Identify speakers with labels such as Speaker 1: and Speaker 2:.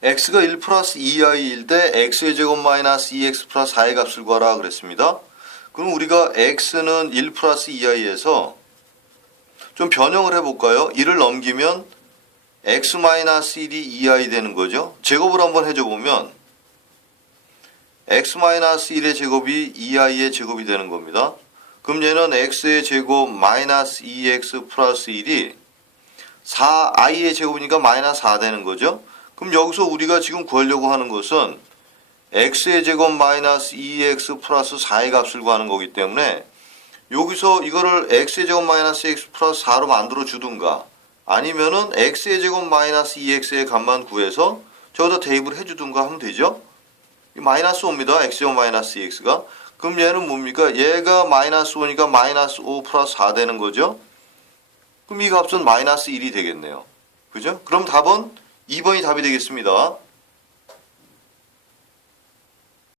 Speaker 1: x가 1 플러스 2i일 때 x의 제곱 마이너스 2x 플러스 4의 값을 구하라 그랬습니다. 그럼 우리가 x는 1 플러스 2i에서 좀 변형을 해볼까요? 1을 넘기면 x 마이너스 1이 2i 되는 거죠. 제곱을 한번 해줘 보면 x 마이너스 1의 제곱이 2i의 제곱이 되는 겁니다. 그럼 얘는 x의 제곱 마이너스 2x 플러스 1이 4i의 제곱이니까 마이너스 4 되는 거죠. 그럼 여기서 우리가 지금 구하려고 하는 것은 x의 제곱 마이너스 2x 플러스 4의 값을 구하는 거기 때문에 여기서 이거를 x의 제곱 마이너스 x 플러스 4로 만들어 주든가 아니면은 x의 제곱 마이너스 2x의 값만 구해서 저기다 대입을 해주든가 하면 되죠. 이 마이너스 5입니다. x제곱 마이너스 2x가. 그럼 얘는 뭡니까? 얘가 마이너스 5니까 마이너스 5 플러스 4 되는 거죠. 그럼 이 값은 마이너스 1이 되겠네요. 그죠? 그럼 답은 2번이 답이 되겠습니다.